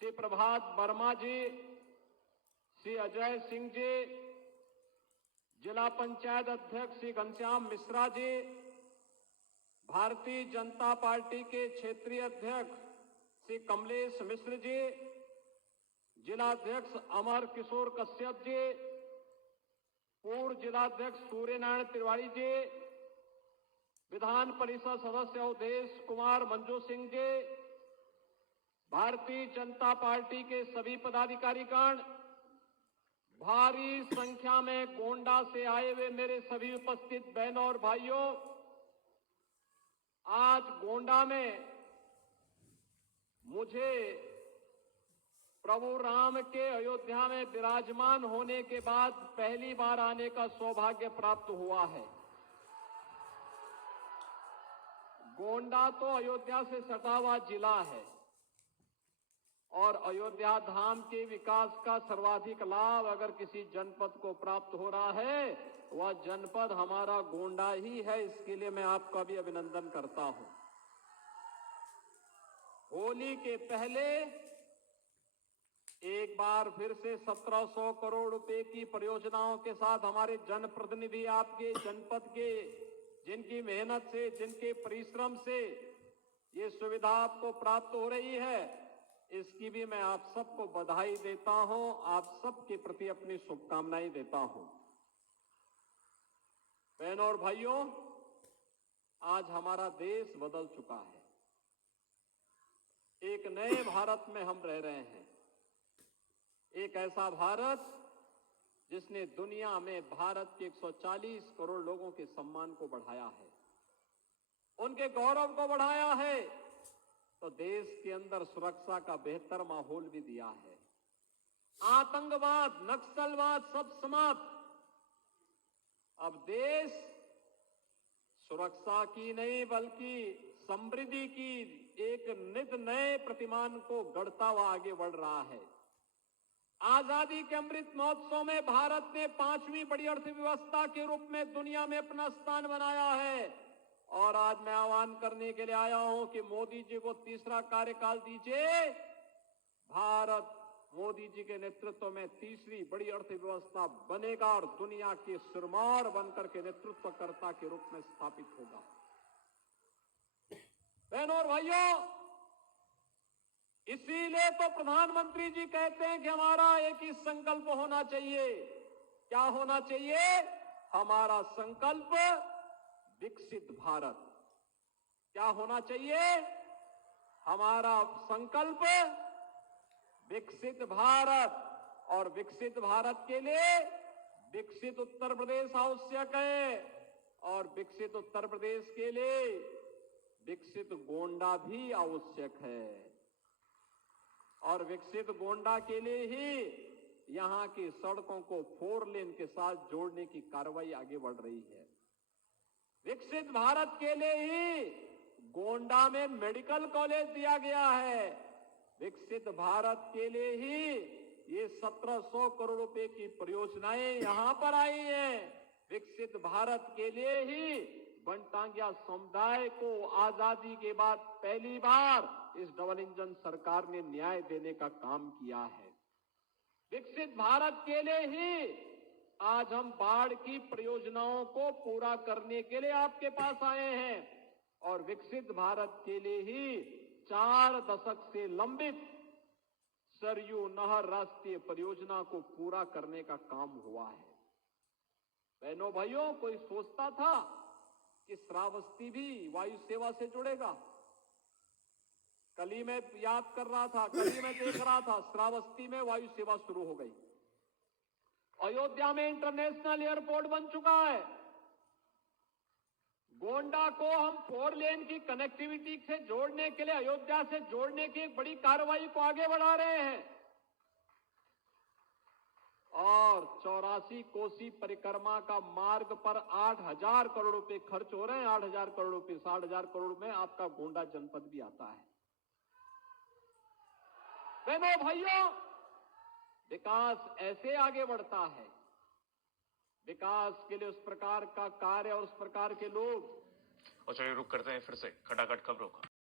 श्री प्रभात वर्मा जी, श्री अजय सिंह जी, जिला पंचायत अध्यक्ष श्री घनश्याम मिश्रा जी, भारतीय जनता पार्टी के क्षेत्रीय अध्यक्ष श्री कमलेश मिश्र जी, जिलाध्यक्ष अमर किशोर कश्यप जी, पूर्व जिलाध्यक्ष सूर्यनारायण तिवारी जी, विधान परिषद सदस्य अवधेश कुमार मंजू सिंह जी, भारतीय जनता पार्टी के सभी पदाधिकारीगण, भारी संख्या में गोंडा से आए हुए मेरे सभी उपस्थित बहनों और भाइयों, आज गोंडा में मुझे प्रभु राम के अयोध्या में विराजमान होने के बाद पहली बार आने का सौभाग्य प्राप्त हुआ है। गोंडा तो अयोध्या से सटा हुआ जिला है और अयोध्या धाम के विकास का सर्वाधिक लाभ अगर किसी जनपद को प्राप्त हो रहा है, वह जनपद हमारा गोंडा ही है। इसके लिए मैं आपका भी अभिनंदन करता हूं। होली के पहले एक बार फिर से 1700 करोड़ रुपए की परियोजनाओं के साथ हमारे जनप्रतिनिधि आपके जनपद के, जिनकी मेहनत से, जिनके परिश्रम से ये सुविधा आपको प्राप्त हो रही है, इसकी भी मैं आप सबको बधाई देता हूं, आप सबके प्रति अपनी शुभकामनाएं देता हूं। बहनों और भाइयों, आज हमारा देश बदल चुका है। एक नए भारत में हम रह रहे हैं। एक ऐसा भारत जिसने दुनिया में भारत के 140 करोड़ लोगों के सम्मान को बढ़ाया है, उनके गौरव को बढ़ाया है, तो देश के अंदर सुरक्षा का बेहतर माहौल भी दिया है। आतंकवाद, नक्सलवाद सब समाप्त। अब देश सुरक्षा की नहीं बल्कि समृद्धि की एक नित नए प्रतिमान को गढ़ता हुआ आगे बढ़ रहा है। आजादी के अमृत महोत्सव में भारत ने 5वीं बड़ी अर्थव्यवस्था के रूप में दुनिया में अपना स्थान बनाया है। और आज मैं आह्वान करने के लिए आया हूं कि मोदी जी को तीसरा कार्यकाल दीजिए। भारत मोदी जी के नेतृत्व में तीसरी बड़ी अर्थव्यवस्था बनेगा और दुनिया के सिरमौर बनकर के नेतृत्वकर्ता के रूप में स्थापित होगा। बहनों और भाइयों, इसीलिए तो प्रधानमंत्री जी कहते हैं कि हमारा एक ही संकल्प होना चाहिए। क्या होना चाहिए? हमारा संकल्प विकसित भारत। क्या होना चाहिए? हमारा संकल्प विकसित भारत। और विकसित भारत के लिए विकसित उत्तर प्रदेश आवश्यक है, और विकसित उत्तर प्रदेश के लिए विकसित गोंडा भी आवश्यक है। और विकसित गोंडा के लिए ही यहां की सड़कों को 4 लेन के साथ जोड़ने की कार्रवाई आगे बढ़ रही है। विकसित भारत के लिए ही गोंडा में मेडिकल कॉलेज दिया गया है। विकसित भारत के लिए ही ये 1700 करोड़ रुपए की परियोजनाएं यहां पर आई हैं। विकसित भारत के लिए ही वनटांगिया समुदाय को आजादी के बाद पहली बार इस डबल इंजन सरकार ने न्याय देने का काम किया है। विकसित भारत के लिए ही आज हम बाढ़ की परियोजनाओं को पूरा करने के लिए आपके पास आए हैं। और विकसित भारत के लिए ही 4 दशक से लंबित सरयू नहर राष्ट्रीय परियोजना को पूरा करने का काम हुआ है। बहनों भाइयों, कोई सोचता था कि श्रावस्ती भी वायु सेवा से जुड़ेगा? कल ही मैं याद कर रहा था, कल ही मैं देख रहा था, श्रावस्ती में वायु सेवा शुरू हो गई। अयोध्या में इंटरनेशनल एयरपोर्ट बन चुका है। गोंडा को हम 4 लेन की कनेक्टिविटी से जोड़ने के लिए, अयोध्या से जोड़ने की एक बड़ी कार्रवाई को आगे बढ़ा रहे हैं। और 84 कोसी परिक्रमा का मार्ग पर 8000 करोड़ रुपए खर्च हो रहे हैं। 8000 करोड़ रुपए, 60,000 करोड़ में आपका गोंडा जनपद भी आता है। बहनों भाइयों, विकास ऐसे आगे बढ़ता है। विकास के लिए उस प्रकार का कार्य और उस प्रकार के लोग। और चलिए रुक करते हैं फिर से खटाखट खबरों का।